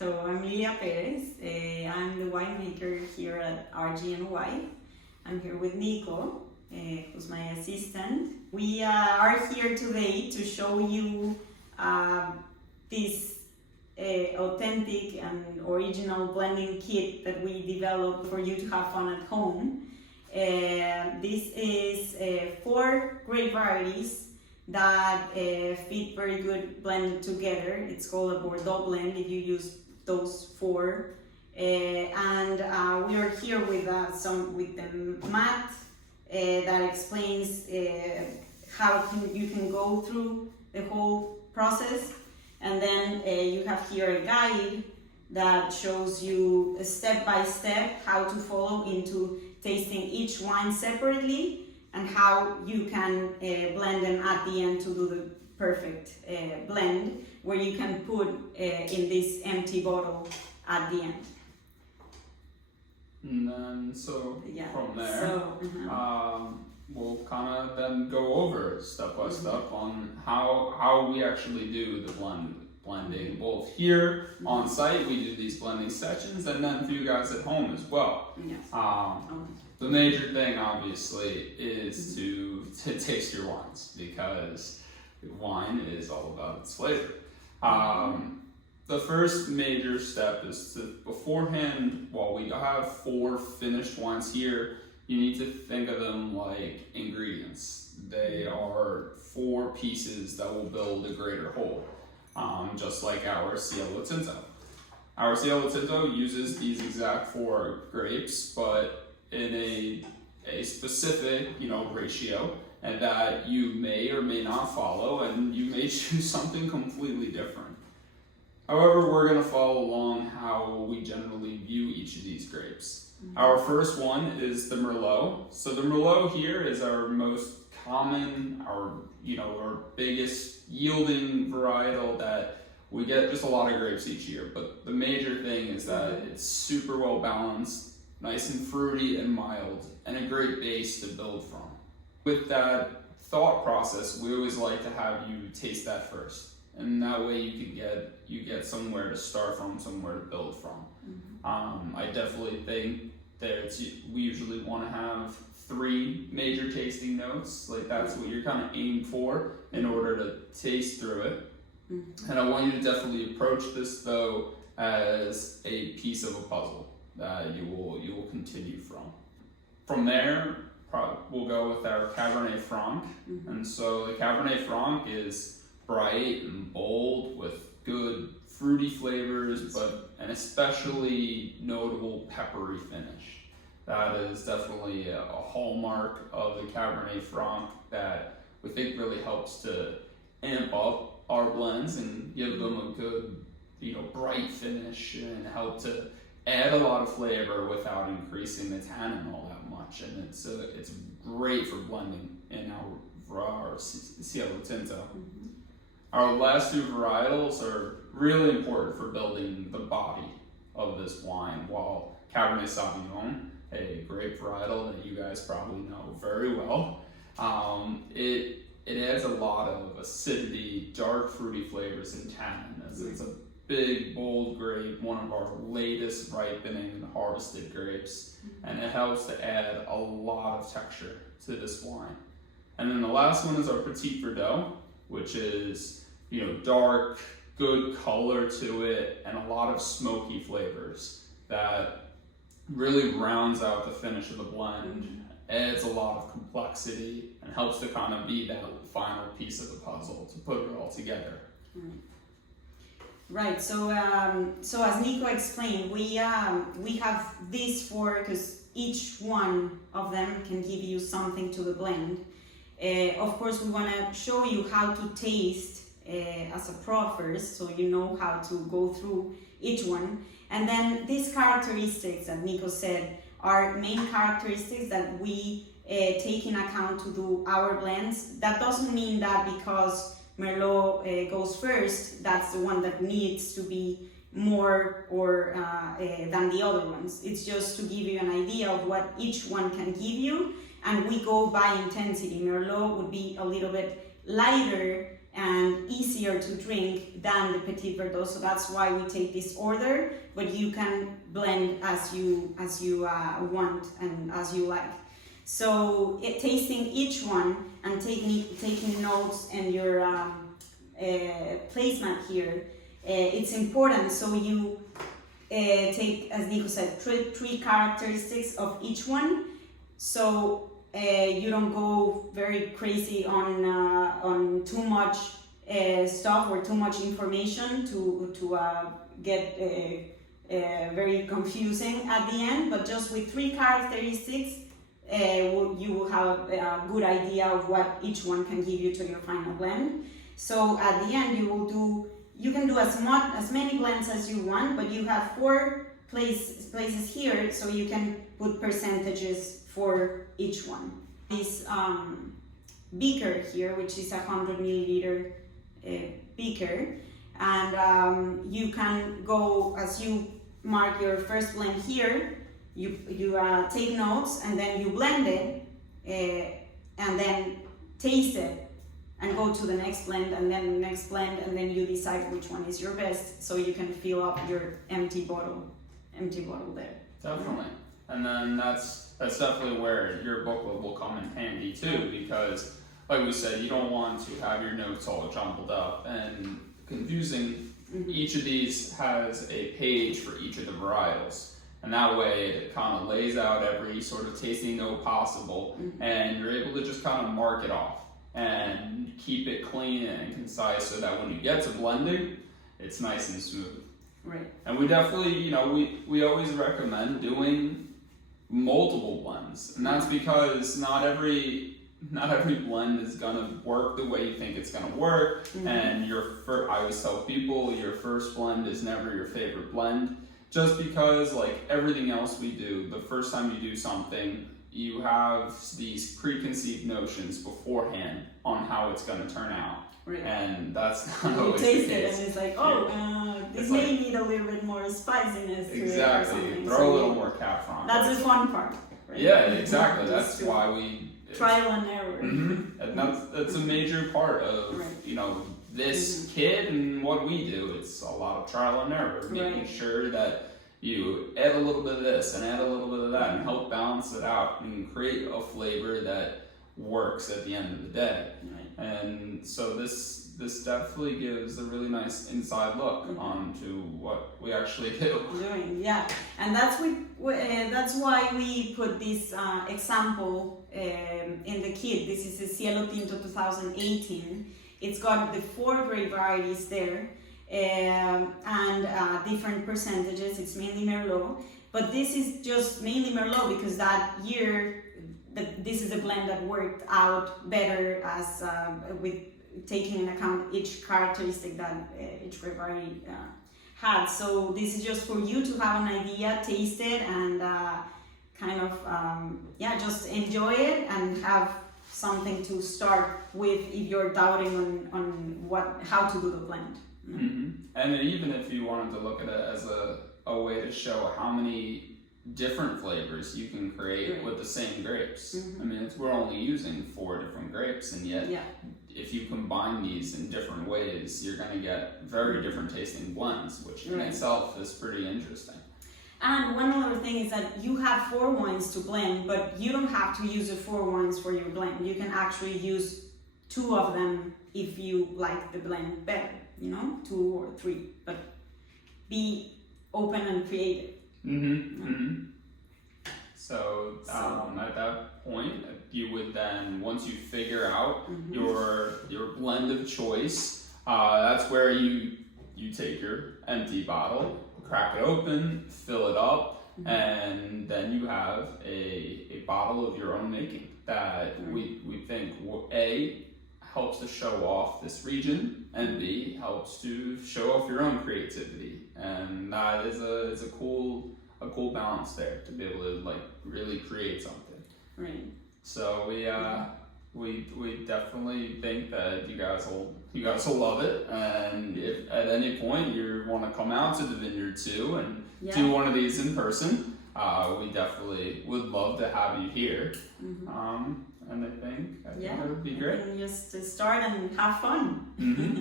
So I'm Lilia Perez. I'm the winemaker here at RGNY. I'm here with Nico, who's my assistant. We are here today to show you this authentic and original blending kit that we developed for you to have fun at home. This is 4 grape varieties that fit very good blended together. It's called a Bordeaux blend if you use those 4. And we are here with the mat that explains how you can go through the whole process. And then you have here a guide that shows you step by step how to follow into tasting each wine separately and how you can blend them at the end to do the perfect blend, where you can put in this empty bottle at the end. And then from there, we'll kind of then go over step by step on how we actually do the blending. Both here on site, we do these blending sessions, and then for you guys at home as well. Yes. The major thing, obviously, is to taste your wines, because wine is all about its flavor. The first major step is to, beforehand, while we have 4 finished wines here, you need to think of them like ingredients. They are 4 pieces that will build a greater whole, just like our Scielo Tinto. Our Scielo Tinto uses these exact 4 grapes, but in a specific, ratio, and that you may or may not follow, and you may choose something completely different. However, we're going to follow along how we generally view each of these grapes. Our first one is the Merlot. So the Merlot here is our most common, our biggest yielding varietal that we get just a lot of grapes each year. But the major thing is that it's super well balanced, nice and fruity and mild, and a great base to build from. With that thought process, we always like to have you taste that first. And that way you get somewhere to start from, somewhere to build from. I definitely think that we usually want to have 3 major tasting notes. Like that's what you're kind of aimed for in order to taste through it. And I want you to definitely approach this though as a piece of a puzzle that you will continue from. From there, we'll go with our Cabernet Franc. And so the Cabernet Franc is bright and bold with good fruity flavors, but an especially notable peppery finish. That is definitely a hallmark of the Cabernet Franc that we think really helps to amp up our blends and give them a good, bright finish and help to add a lot of flavor without increasing the tannin all that much. And it's great for blending in our Scielo Tinto. Our last 2 varietals are really important for building the body of this wine, while Cabernet Sauvignon, a grape varietal that you guys probably know very well, it adds a lot of acidity, dark fruity flavors, and tannin, as it's a big, bold grape, one of our latest ripening and harvested grapes, and it helps to add a lot of texture to this wine. And then the last one is our Petit Verdot, which is, dark, good color to it, and a lot of smoky flavors that really rounds out the finish of the blend, adds a lot of complexity, and helps to kind of be that final piece of the puzzle to put it all together. Right. So as Nico explained, we have these 4 because each one of them can give you something to the blend. Of course, we want to show you how to taste as a pro first, so you know how to go through each one. And then these characteristics that Nico said are main characteristics that we take in account to do our blends. That doesn't mean that because Merlot goes first, that's the one that needs to be more or than the other ones. It's just to give you an idea of what each one can give you, and we go by intensity. Merlot would be a little bit lighter and easier to drink than the Petit Verdot. So that's why we take this order, but you can blend as you want and as you like. So tasting each one and taking notes and your placemat here, it's important. So you take, as Nico said, three characteristics of each one. So you don't go very crazy on too much stuff or too much information to get very confusing at the end. But just with three characteristics, you will have a good idea of what each one can give you to your final blend. So at the end, you can do as many blends as you want, but you have 4 places here, so you can put percentages for each one. This beaker here, which is a 100 milliliter beaker, and you can go, as you mark your first blend here, you take notes and then you blend it and then taste it and go to the next blend and then the next blend, and then you decide which one is your best, so you can fill up your empty bottle there. Definitely. And then that's definitely where your booklet will come in handy too, because like we said, you don't want to have your notes all jumbled up and confusing. Mm-hmm. Each of these has a page for each of the varietals, and that way it kind of lays out every sort of tasting note possible, mm-hmm. and you're able to just kind of mark it off and keep it clean and concise, so that when you get to blending, it's nice and smooth. Right. And we definitely, we always recommend doing multiple blends, and that's because not every blend is gonna work the way you think it's gonna work. Mm-hmm. And I always tell people, your first blend is never your favorite blend, just because like everything else we do, the first time you do something, you have these preconceived notions beforehand on how it's gonna turn out. Right. And that's not always the case. You taste it and it's like, this may need a little bit more spiciness to exactly. it or something. Throw a little more saffron. That's the fun part. Right? Yeah, exactly. That's why we trial and error. Mm-hmm. And that's a major part of this mm-hmm. kit and what we do. It's a lot of trial and error, making sure that you add a little bit of this and add a little bit of that and help balance it out and create a flavor that works at the end of the day. Right. And so this definitely gives a really nice inside look mm-hmm. onto what we actually do. Yeah, and that's why we put this example in the kit. This is the Scielo Tinto 2018. It's got the 4 grape varieties there. And different percentages. It's mainly Merlot, but this is just mainly Merlot because that year this is a blend that worked out better as with taking into account each characteristic that each grape variety had. So this is just for you to have an idea, taste it, and kind of just enjoy it and have something to start with if you're doubting on how to do the blend. Mm-hmm. And even if you wanted to look at it as a way to show how many different flavors you can create with the same grapes. Mm-hmm. I mean, we're only using 4 different grapes, and yet if you combine these in different ways, you're going to get very different tasting blends, which in itself is pretty interesting. And one other thing is that you have 4 wines to blend, but you don't have to use the 4 wines for your blend. You can actually use 2 of them if you like the blend better. 2 or 3, but be open and creative. Mm-hmm. Mm-hmm. So at that point, you would then, once you figure out mm-hmm. your blend of choice, that's where you take your empty bottle, crack it open, fill it up, mm-hmm. and then you have a bottle of your own making that mm-hmm. we think helps to show off this region, and B helps to show off your own creativity, and that is a cool balance there to be able to really create something. Right. So we definitely think that you guys will love it, and if at any point you want to come out to the vineyard too and do one of these in person, we definitely would love to have you here. Mm-hmm. and I think Yeah, that would be I great. think just to start and have fun. Mm-hmm.